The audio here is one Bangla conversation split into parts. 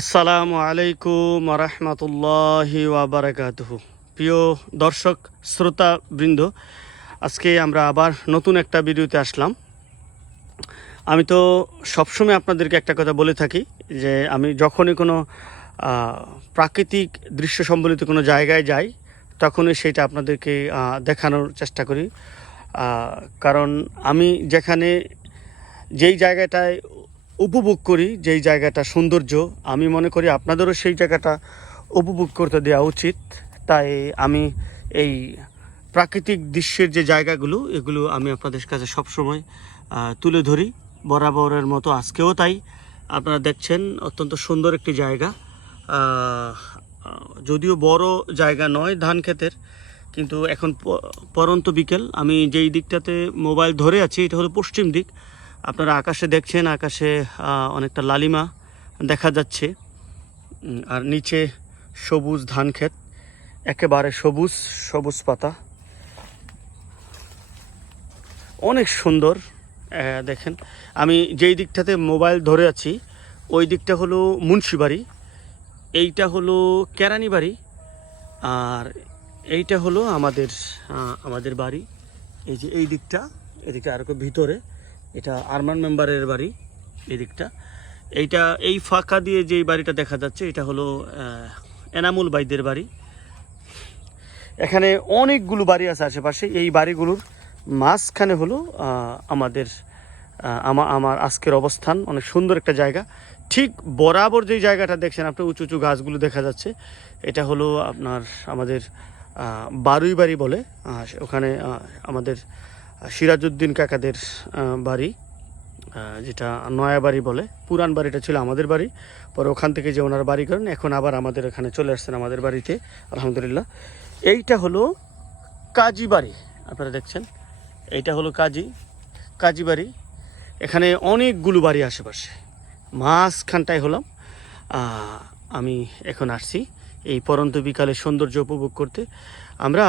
আসসালামু আলাইকুম রহমতুল্লাহি ওয়াবারাকাতুহু। প্রিয় দর্শক শ্রোতা বৃন্দ, আজকে আমরা আবার নতুন একটা ভিডিওতে আসলাম। আমি তো সবসময় আপনাদেরকে একটা কথা বলে থাকি যে আমি যখনই কোনো প্রাকৃতিক দৃশ্য সম্বলিত কোনো জায়গায় যাই তখনই সেটা আপনাদেরকে দেখানোর চেষ্টা করি। কারণ আমি যেখানে যেই জায়গাটায় উপভোগ করি, যেই জায়গাটা সৌন্দর্য, আমি মনে করি আপনাদেরও সেই জায়গাটা উপভোগ করতে দেওয়া উচিত। তাই আমি এই প্রাকৃতিক দৃশ্যের যে জায়গাগুলো এগুলো আমি আপনাদের কাছে সবসময় তুলে ধরি, বরাবরের মতো আজকেও তাই। আপনারা দেখছেন অত্যন্ত সুন্দর একটি জায়গা, যদিও বড় জায়গা নয় ধান ক্ষেতের, কিন্তু এখন পরন্ত বিকেল। আমি যেই দিকটাতে মোবাইল ধরে আছি এটা হলো পশ্চিম দিক। আপনারা আকাশে দেখছেন, আকাশে অনেকটা লালিমা দেখা যাচ্ছে, আর নিচে সবুজ ধান ক্ষেত, একেবারে সবুজ সবুজ পাতা, অনেক সুন্দর। দেখেন আমি যেই দিকটাতে মোবাইল ধরে আছি ওই দিকটা হলো মুন্সিবাড়ি, এইটা হলো কেরানি বাড়ি, আর এইটা হলো আমাদের বাড়ি। এই যে এই দিকটা, এদিকটা আর একটু ভিতরে, এটা আরমান মেম্বারের বাড়ি। এই দিকটা, এইটা এই ফাঁকা দিয়ে যেই বাড়িটা দেখা যাচ্ছে এটা হলো এনামুল বাইদের বাড়ি। এখানে অনেকগুলো বাড়ি আছে আশেপাশে। এই বাড়িগুলোর মাঝখানে হলো আমার আজকের অবস্থান। অনেক সুন্দর একটা জায়গা। ঠিক বরাবর যেই জায়গাটা দেখছেন আপনি, উঁচু উঁচু গাছগুলো দেখা যাচ্ছে, এটা হলো আমাদের বারুই বাড়ি বলে। ওখানে আমাদের সিরাজউদ্দিন কাকাদের বাড়ি, যেটা নয়া বাড়ি বলে। পুরান বাড়িটা ছিল আমাদের বাড়ি, পরে ওখান থেকে যে ওনার বাড়ি করেন এখন আবার আমাদের এখানে চলে আসছেন আমাদের বাড়িতে, আলহামদুলিল্লাহ। এইটা হলো কাজী বাড়ি, আপনারা দেখছেন, এইটা হলো কাজী বাড়ি। এখানে অনেকগুলো বাড়ি আশেপাশে, মাঝখানটায় হলাম আমি এখন আসছি এই পরন্ত বিকালের সৌন্দর্য উপভোগ করতে। আমরা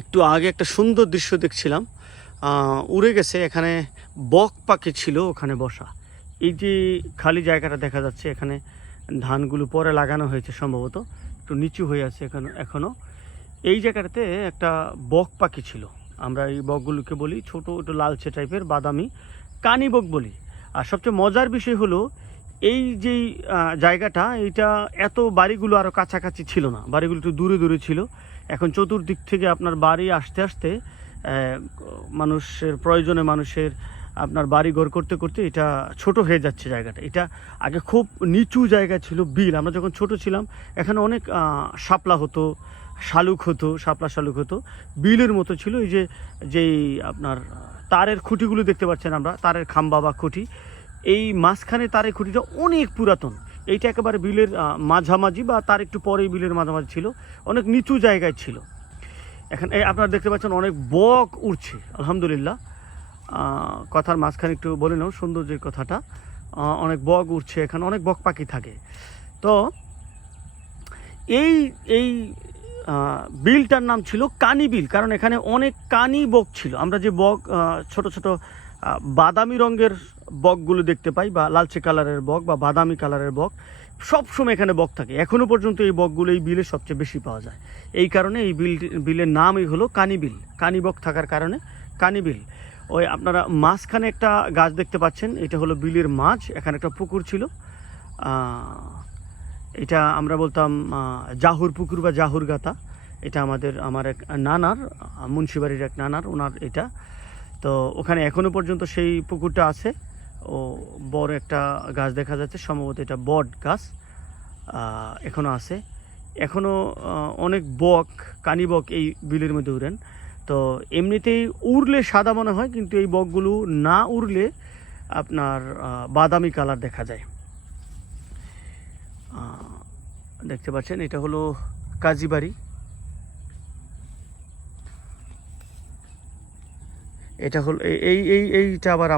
একটু আগে একটা সুন্দর দৃশ্য দেখছিলাম, উড়ে গেছে, এখানে বক পাখি ছিল ওখানে বসা। এই যে খালি জায়গাটা দেখা যাচ্ছে, এখানে ধানগুলো পরে লাগানো হয়েছে সম্ভবত, একটু নিচু হয়ে আছে এখনও। এই জায়গাটাতে একটা বক পাখি ছিল। আমরা এই বকগুলোকে বলি ছোট, একটু লালচে টাইপের, বাদামি, কানি বক বলি। আর সবচেয়ে মজার বিষয় হলো এই যেই জায়গাটা, এইটা এত বাড়িগুলো আরও কাছাকাছি ছিল না, বাড়িগুলো একটু দূরে দূরে ছিল। এখন চতুর্দিক থেকে আপনার বাড়ি আসতে আসতে মানুষের প্রয়োজনে আপনার বাড়ি ঘর করতে করতে এটা ছোট হয়ে যাচ্ছে জায়গাটা। এটা আগে খুব নিচু জায়গা ছিল, বিল। আমরা যখন ছোট ছিলাম এখানে অনেক শাপলা হতো, শালুক হতো, শাপলা শালুক হতো, বিলের মতো ছিল। এই যেই আপনার তারের খুঁটিগুলো দেখতে পাচ্ছেন, আমরা তারের খাম্বা বা খুঁটি, এই মাঝখানে তারের খুঁটিটা অনেক পুরাতন। এইটা একেবারে বিলের মাঝামাঝি বা তার একটু পরেই বিলের মাঝামাঝি ছিল, অনেক নিচু জায়গায় ছিল। এখন এই আপনারা দেখতে পাচ্ছেন অনেক বক উড়ছে, আলহামদুলিল্লাহ। কথার মাঝখানে একটু বলে নাও সৌন্দর্যের কথাটা। অনেক বক উড়ছে, এখানে অনেক বক পাখি থাকে। তো এই এই বিলটার নাম ছিল কানি বিল, কারণ এখানে অনেক কানি বক ছিল। আমরা যে বক ছোট ছোট বাদামি রঙের বকগুলো দেখতে পাই, বা লালচে কালারের বক বা বাদামি কালারের বক, সবসময় এখানে বক থাকে। এখনও পর্যন্ত এই বকগুলো এই বিলে সবচেয়ে বেশি পাওয়া যায়। এই কারণে এই বিলের নামই হলো কানি বিল, কানি বক থাকার কারণে কানি বিল। ওই আপনারা মাঝখানে একটা গাছ দেখতে পাচ্ছেন, এটা হলো বিলের মাছ। এখানে একটা পুকুর ছিল, এটা আমরা বলতাম জাহুর পুকুর বা জাহুর গাতা। এটা আমার এক নানার, মুন্সিবাড়ির এক নানার, ওনার এটা। তো ওখানে এখনও পর্যন্ত সেই পুকুরটা আছে। ও বড় একটা গাছ দেখা যাচ্ছে, সম্ভবত এটা বট গাছ, এখনও আছে। এখনও অনেক বক, কানি বক এই বিলের মধ্যে উড়েন। তো এমনিতেই উড়লে সাদা মনে হয়, কিন্তু এই বকগুলো না উড়লে আপনার বাদামি কালার দেখা যায়। দেখতে পাচ্ছেন এটা হলো কাজী বাড়ি। এটা হলো এইটা আবার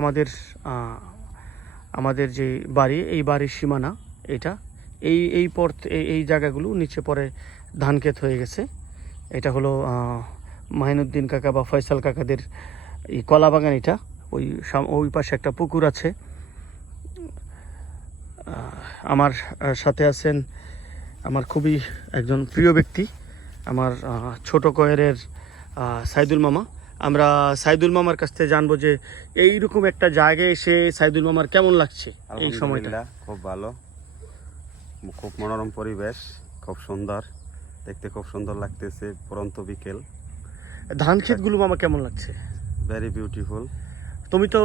আমাদের যে বাড়ি, এই বাড়ির সীমানা এটা। এই পর এই জায়গাগুলো নিচে পরে ধান ক্ষেত হয়ে গেছে। এটা হলো মাহিনুদ্দিন কাকা বা ফয়সাল কাকাদের এই কলা বাগান। এটা ওই পাশে একটা পুকুর আছে। আমার সাথে আছেন আমার খুবই একজন প্রিয় ব্যক্তি, আমার ছোট কয়েরের সাইদুল মামা। আমরা সাইদুল মামার কাছ থেকে জানবো যে এইরকম একটা জায়গায় এসে সাইদুল মামার কেমন লাগছে এই সময়টা। খুব ভালো, খুব মনোরম পরিবেশ, খুব সুন্দর, দেখতে খুব সুন্দর লাগতেছে। পরন্ত বিকেল, ধান ক্ষেতগুলো মামা কেমন লাগছে? Very beautiful. তুমি তো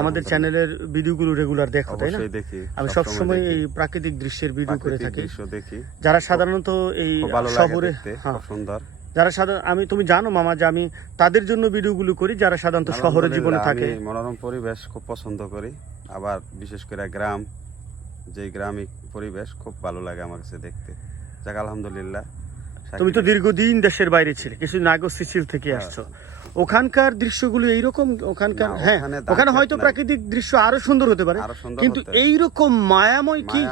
আমাদের চ্যানেলের ভিডিওগুলো রেগুলার দেখো, তাই না? অবশ্যই দেখি, আমি সবসময় এই প্রাকৃতিক দৃশ্যের ভিডিও করে থাকি। দৃশ্য দেখি, যারা সাধারণত এই শহরে, খুব সুন্দর। যারা সাধারণ, তুমি জানো মামা যে আমি তাদের জন্য ভিডিওগুলো করি যারা সাধারণত শহরে জীবনে থাকে। আমি মনোরম পরিবেশ খুব পছন্দ করি, আবার বিশেষ করে গ্রাম, যে গ্রামিক পরিবেশ খুব ভালো লাগে আমার কাছে দেখতে। যাক আলহামদুলিল্লাহ। তুমি তো দীর্ঘদিন দেশের বাইরে ছিলে, কিছুদিন আগে সিসিল থেকে আসছো। ওখানকার দৃশ্যগুলো এইরকম? ওখানকার হ্যাঁ, ওখানে হয়তো প্রাকৃতিক দৃশ্য আরো সুন্দর হতে পারে, কিন্তু এইরকম মায়াময় কি?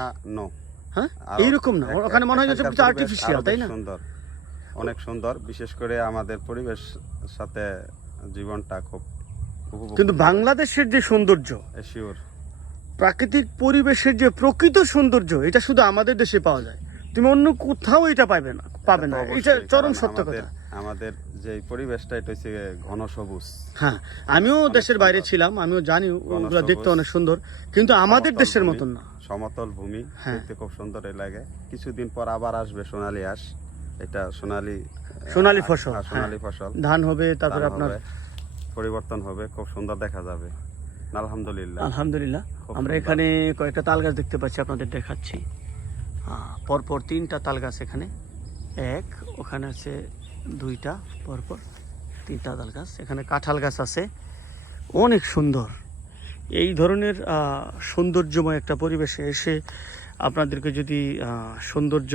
হ্যাঁ, এইরকম না, ওখানে মনে হয় যে আর্টিফিশিয়াল, তাই না? সুন্দর, অনেক সুন্দর। বিশেষ করে আমাদের পরিবেশ সাথে জীবনটা খুব উপভোগ। কিন্তু বাংলাদেশের যে সৌন্দর্য, শিওর প্রাকৃতিক পরিবেশের যে প্রকৃত সৌন্দর্য, এটা শুধু আমাদের দেশে পাওয়া যায়, তুমি অন্য কোথাও এটা পাবে না। এটা চরম সত্য কথা। আমাদের যে পরিবেশটা, এটা হচ্ছে ঘন সবুজ। হ্যাঁ, আমিও দেশের বাইরে ছিলাম, আমিও জানি ওগুলো দেখতে অনেক সুন্দর, কিন্তু আমাদের দেশের মতন না। সমতল ভূমি, দেখতে খুব সুন্দর লাগে। কিছুদিন পর আবার আসবে সোনালী আঁশ, এটা সোনালী ফসল, সোনালী ফসল, ধান হবে, তারপরে আপনার পরিবর্তন হবে, খুব সুন্দর দেখা যাবে। আলহামদুলিল্লাহ, আলহামদুলিল্লাহ। আমরা এখানে কয়েকটা তাল গাছ দেখতে পাচ্ছি, আপনাদের দেখাচ্ছি। পরপর 3টা তাল গাছ এখানে, ওখানে আছে 2টা, পরপর 3টা তাল গাছ। এখানে কাঁঠাল গাছ আছে, অনেক সুন্দর। এই ধরনের সৌন্দর্যময় একটা পরিবেশে এসে আপনাদেরকে যদি সৌন্দর্য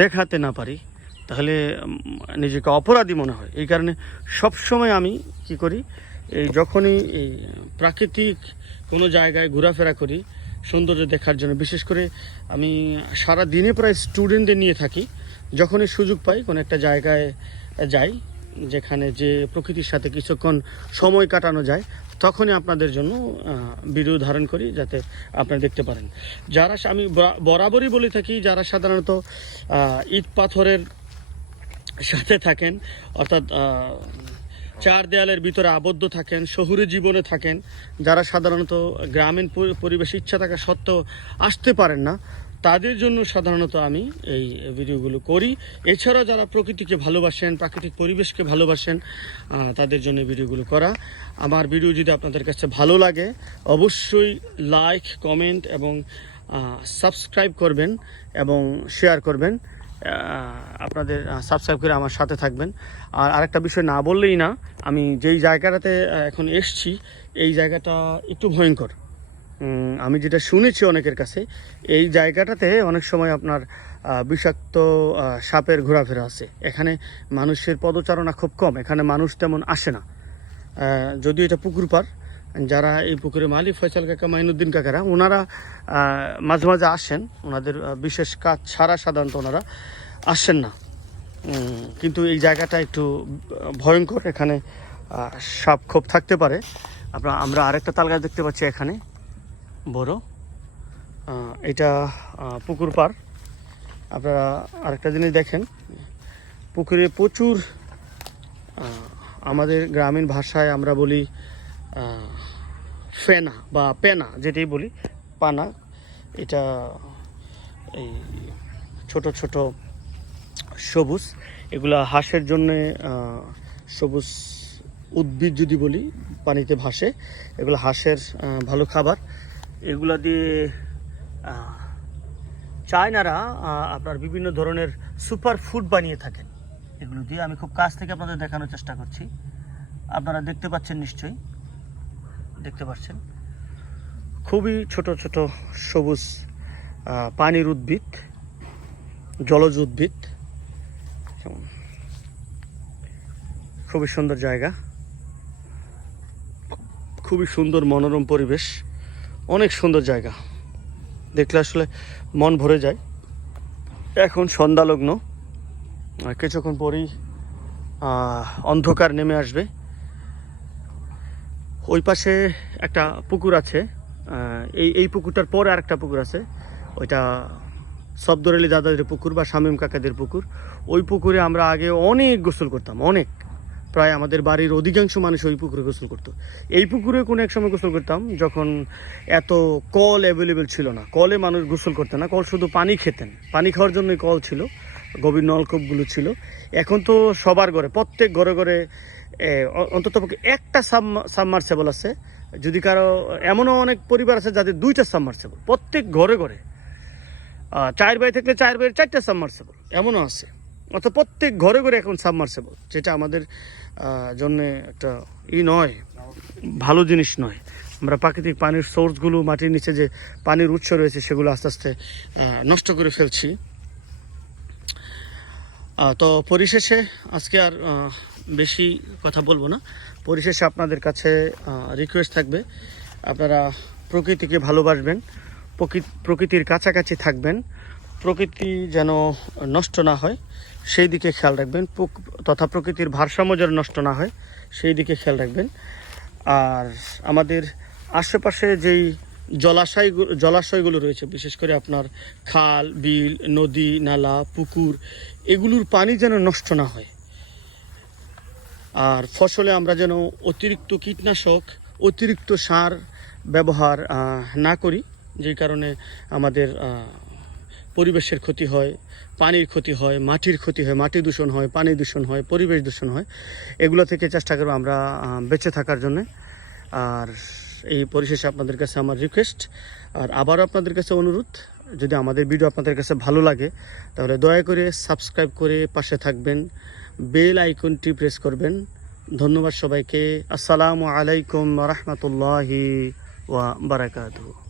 দেখাতে না পারি, তাহলে নিজেকে অপরাধী মনে হয়। এই কারণে সবসময় আমি কি করি, এই যখনই এই প্রাকৃতিক কোনো জায়গায় ঘোরাফেরা করি সৌন্দর্য দেখার জন্য, বিশেষ করে আমি সারা দিনে প্রায় স্টুডেন্টদের নিয়ে থাকি, যখনই সুযোগ পাই কোনো একটা জায়গায় যাই যেখানে যে প্রকৃতির সাথে কিছুক্ষণ সময় কাটানো যায়, তখনই আপনাদের জন্য ভিডিও ধারণ করি যাতে আপনারা দেখতে পারেন। যারা, আমি বরাবরই বলে থাকি, যারা সাধারণত ইট পাথরের সাথে থাকেন, অর্থাৎ 4 দেয়ালের ভিতরে আবদ্ধ থাকেন, শহুরে জীবনে থাকেন, যারা সাধারণত গ্রামীণ পরিবেশে ইচ্ছা থাকা সত্ত্বেও আসতে পারেন না, তাদের জন্য সাধারণত আমি এই ভিডিওগুলো করি। এছাড়া যারা প্রকৃতিকে ভালোবাসেন, প্রাকৃতিক পরিবেশকে ভালোবাসেন, তাদের জন্য ভিডিওগুলো করা। আমার ভিডিও যদি আপনাদের কাছে ভালো লাগে, অবশ্যই লাইক, কমেন্ট এবং সাবস্ক্রাইব করবেন এবং শেয়ার করবেন। আপনাদের সাবস্ক্রাইব করে আমার সাথে থাকবেন। আর আরেকটা বিষয় না বললেই না, আমি যেই জায়গাটাতে এখন এসছি, এই জায়গাটা একটু ভয়ঙ্কর। আমি যেটা শুনেছি অনেকের কাছে, এই জায়গাটাতে অনেক সময় আপনার বিষাক্ত সাপের ঘোরাফেরা আছে। এখানে মানুষের পদচারণা খুব কম, এখানে মানুষ তেমন আসে না। যদিও এটা পুকুর পার, যারা এই পুকুরের মালিক ফয়সাল কাকা, মাইনুদ্দিন কাকারা, ওনারা মাঝে মাঝে আসেন, ওনাদের বিশেষ কাজ ছাড়া সাধারণত ওনারা আসেন না। কিন্তু এই জায়গাটা একটু ভয়ঙ্কর, এখানে সাপ খুব থাকতে পারে। আমরা আরেকটা তাল গাছ দেখতে পাচ্ছি এখানে বড়, এটা পুকুর পার। আপনারা আরেকটা জিনিস দেখেন, পুকুরে প্রচুর, আমাদের গ্রামীণ ভাষায় আমরা বলি ফেনা বা পেনা, যেটাই বলি, পানা। এটা এই ছোট ছোট সবুজ, এগুলা হাঁসের জন্য সবুজ উদ্ভিদ যদি বলি, পানিতে ভাসে, এগুলো হাঁসের ভালো খাবার। এগুলা দিয়ে চায়নারা আপনার বিভিন্ন ধরনের সুপার ফুড বানিয়ে থাকেন। এগুলো দিয়ে আমি খুব কাছ থেকে আপনাদের দেখানোর চেষ্টা করছি। আপনারা দেখতে পাচ্ছেন, নিশ্চয়ই দেখতে পাচ্ছেন, খুবই ছোট ছোট সবুজ পানির উদ্ভিদ, জলজ উদ্ভিদ। খুবই সুন্দর জায়গা, খুবই সুন্দর মনোরম পরিবেশ, অনেক সুন্দর জায়গা, দেখলে আসলে মন ভরে যায়। এখন সন্ধ্যালগ্ন, কিছুক্ষণ পরেই অন্ধকার নেমে আসবে। ওই পাশে একটা পুকুর আছে, এই পুকুরটার পরে আরেকটা পুকুর আছে, ওইটা সফদর আলী দাদাদের পুকুর বা শামীম কাকাদের পুকুর। ওই পুকুরে আমরা আগে অনেক গোসল করতাম, অনেক, প্রায় আমাদের বাড়ির অধিকাংশ মানুষ ওই পুকুরে গোসল করতো। এই পুকুরে কোনো এক সময় গোসল করতাম যখন এত কল অ্যাভেলেবেল ছিল না, কলে মানুষ গোসল করতেন না, কল শুধু পানি খেতেন, পানি খাওয়ার জন্যই কল ছিল, গভীর নলকূপগুলো ছিল। এখন তো সবার ঘরে, প্রত্যেক ঘরে ঘরে অন্তত একটা সাবমার্সেবল আছে, যদি কারো এমনও অনেক পরিবার আছে যাদের 2টা সাবমার্সেবল, প্রত্যেক ঘরে ঘরে 4 ভাই থাকলে 4 ভাইয়ের 4টা সাবমার্সেবল এমনও আছে। অর্থাৎ প্রত্যেক ঘরে ঘরে এখন সাবমার্সেবল, যেটা আমাদের জন্য একটা নয়, ভালো জিনিস নয়। আমরা প্রাকৃতিক পানির সোর্সগুলো, মাটির নিচে যে পানির উৎস রয়েছে সেগুলো আস্তে আস্তে নষ্ট করে ফেলছি। তো পরিশেষে আজকে আর বেশি কথা বলবো না। পরিশেষে আপনাদের কাছে রিকোয়েস্ট থাকবে, আপনারা প্রকৃতিকে ভালোবাসবেন, প্রকৃতির কাছাকাছি থাকবেন, প্রকৃতি যেন নষ্ট না হয় সেই দিকে খেয়াল রাখবেন, তথা প্রকৃতির ভারসাম্য যেন নষ্ট না হয় সেই দিকে খেয়াল রাখবেন। আর আমাদের আশেপাশে যেই জলাশয়গুলো রয়েছে, বিশেষ করে আপনার খাল, বিল, নদী, নালা, পুকুর, এগুলোর পানি যেন নষ্ট না হয়। আর ফসলে আমরা যেন অতিরিক্ত কীটনাশক, অতিরিক্ত সার ব্যবহার না করি, যেই কারণে আমাদের পরিবেশের ক্ষতি হয়, পানির ক্ষতি হয়, মাটির ক্ষতি হয়, মাটি দূষণ হয়, পানি দূষণ হয়, পরিবেশ দূষণ হয়। এগুলো থেকে চেষ্টা করবো আমরা বেঁচে থাকার জন্যে। আর এই পরিশেষে আপনাদের কাছে আমার রিকোয়েস্ট, আর আবারও আপনাদের কাছে অনুরোধ, যদি আমাদের ভিডিও আপনাদের কাছে ভালো লাগে তাহলে দয়া করে সাবস্ক্রাইব করে পাশে থাকবেন, বেল আইকনটি প্রেস করবেন। ধন্যবাদ সবাইকে। আসসালামু আলাইকুম ওয়া রাহমাতুল্লাহি ওয়া বারাকাতুহু।